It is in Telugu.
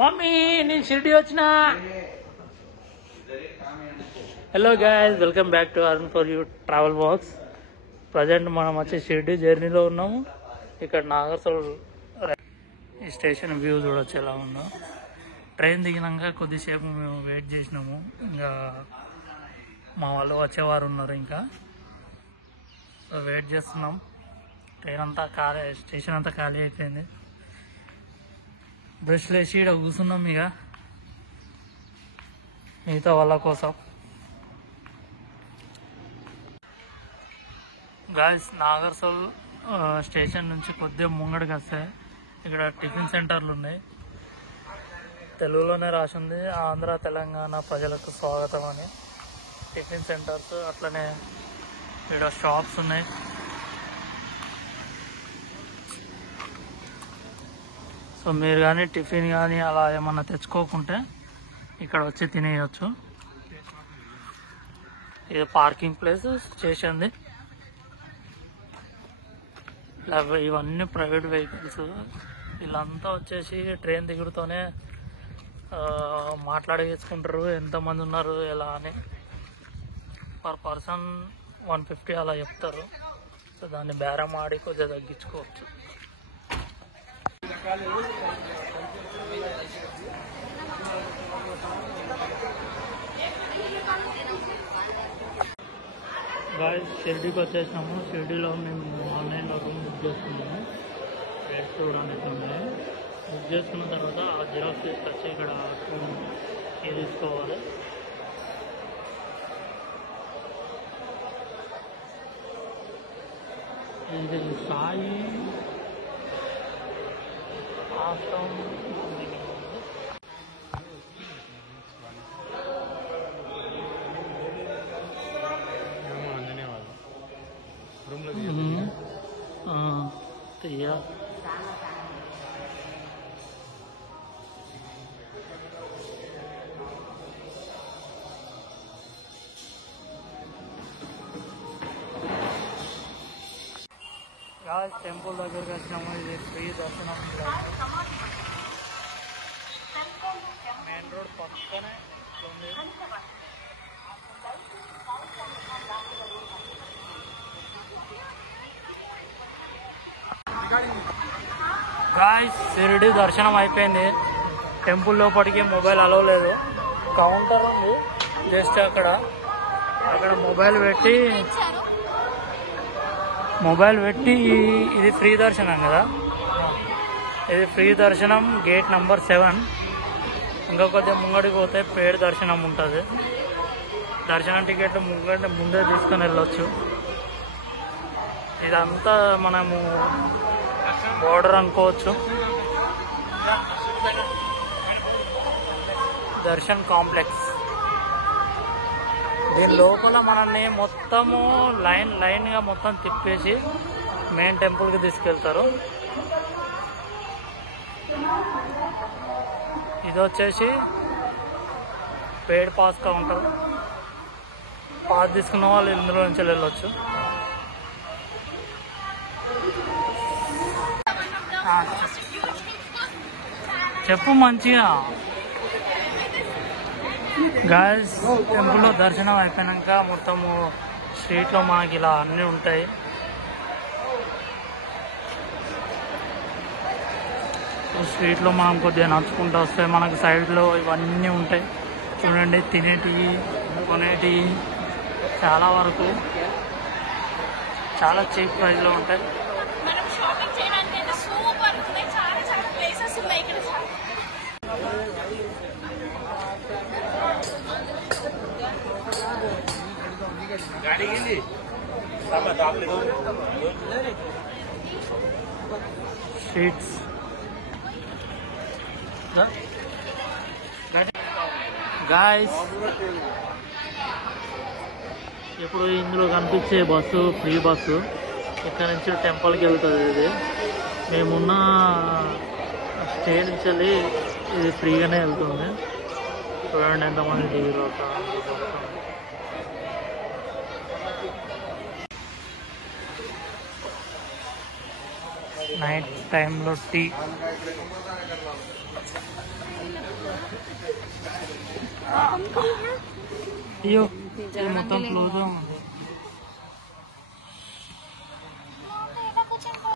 మమ్మీ నేను షిరిడి వచ్చిన. Hello guys, welcome back to Arun for you travel box. Present మనం వచ్చి షిరిడి జర్నీలో ఉన్నాము. ఇక్కడ నాగర్సోల్ ఈ స్టేషన్ వ్యూ చూడొచ్చు ఎలా ఉందో. ట్రైన్ దిగినాక కొద్దిసేపు మేము వెయిట్ చేసినాము. ఇంకా మా వాళ్ళు వచ్చేవారు ఉన్నారు. ఇంకా సో వెయిట్ చేస్తున్నాం. ట్రైన్ అంతా ఖాళీ, స్టేషన్ అంతా ఖాళీ అయిపోయింది. బ్రష్లు వేసి ఇక్కడ కూర్చున్నాం ఇక మిగతా వాళ్ళ కోసం. గాయస్, నాగర్సోల్ స్టేషన్ నుంచి కొద్దిగా ముంగడికి వస్తే ఇక్కడ టిఫిన్ సెంటర్లు ఉన్నాయి. తెలుగులోనే రాసింది ఆంధ్ర తెలంగాణ ప్రజలకు స్వాగతం అని. టిఫిన్ సెంటర్స్, అట్లనే ఇక్కడ షాప్స్ ఉన్నాయి. సో మీరు కానీ టిఫిన్ కానీ అలా ఏమన్నా తెచ్చుకోకుంటే ఇక్కడ వచ్చి తినేయచ్చు. ఇది పార్కింగ్ ప్లేస్ స్టేషన్ది. ఇవన్నీ ప్రైవేట్ వెహికల్స్. వీళ్ళంతా వచ్చేసి ట్రైన్ దిగుడుతోనే మాట్లాడేసుకుంటారు ఎంతమంది ఉన్నారు ఎలా అని. పర్ పర్సన్ 150 అలా చెప్తారు. సో దాన్ని బేరం ఆడి కొద్దిగా తగ్గించుకోవచ్చు. గాయస్, షిరిడీకి వచ్చేసినాము. షిరిడీలో మేము ఆన్లైన్లో రూమ్ బుక్ చేసుకున్నాము. రేట్స్ చూడడానికి ఉన్నాయి. బుక్ చేసుకున్న తర్వాత ఆ జిరాక్స్ తీసుకొచ్చి ఇక్కడ తీసుకోవాలి. ఇది సాయి ఆశ్రమం. టెంపుల్ దగ్గరికి వచ్చినాము. ఇది ఫ్రీ దర్శనం. మెయిన్ రోడ్ పక్కనే ఉంది. గాయ్స్, షిరిడి దర్శనం అయిపోయింది. టెంపుల్ లోపలికి మొబైల్ అలవ్ లేదు. కౌంటర్ ఉంది జస్ట్ అక్కడ మొబైల్ పెట్టి ఇది ఫ్రీ దర్శనం కదా. ఇది ఫ్రీ దర్శనం. Gate number 7. ఇంకా కొద్దిగా ముంగడికి పోతే పేడ్ దర్శనం ఉంటుంది. దర్శనం టికెట్ ముందే తీసుకొని వెళ్ళొచ్చు. ఇదంతా మనము బోర్డర్ అనుకోవచ్చు. దర్శన్ కాంప్లెక్స్. దీని లోపల మనల్ని మొత్తము లైన్గా మొత్తం తిప్పేసి మెయిన్ టెంపుల్కి తీసుకెళ్తారు. ఇది వచ్చేసి పెయిడ్ పాస్ కౌంటర్. పాస్ తీసుకున్న వాళ్ళు ఇందులో నుంచి వెళ్ళొచ్చు. చెప్పు మంచిగా. గాయస్, టెంపుల్లో దర్శనం అయిపోయాక మొత్తము స్ట్రీట్లో మనకి ఇలా అన్నీ ఉంటాయి. స్ట్రీట్లో మనం కొద్దిగా నడుచుకుంటూ వస్తే మనకు సైడ్లో ఇవన్నీ ఉంటాయి. చూడండి, తినేటివి కొనేటివి చాలా వరకు చాలా చీప్ ప్రైస్లో ఉంటాయి. స్ట్రీట్స్. గాయ్స్, ఇప్పుడు ఇందులో కనిపించే బస్సు ఫ్రీ బస్సు. ఇక్కడ నుంచి టెంపుల్కి వెళ్తుంది. ఇది మేమున్న స్టే నుంచి వెళ్ళి ఇది ఫ్రీగానే వెళ్తుంది. చూడండి ఎంతమంది దిగులు. నైట్ టైంలో టీ. అయ్యో ఇది మొత్తం క్లోజ్ గా ఉంది.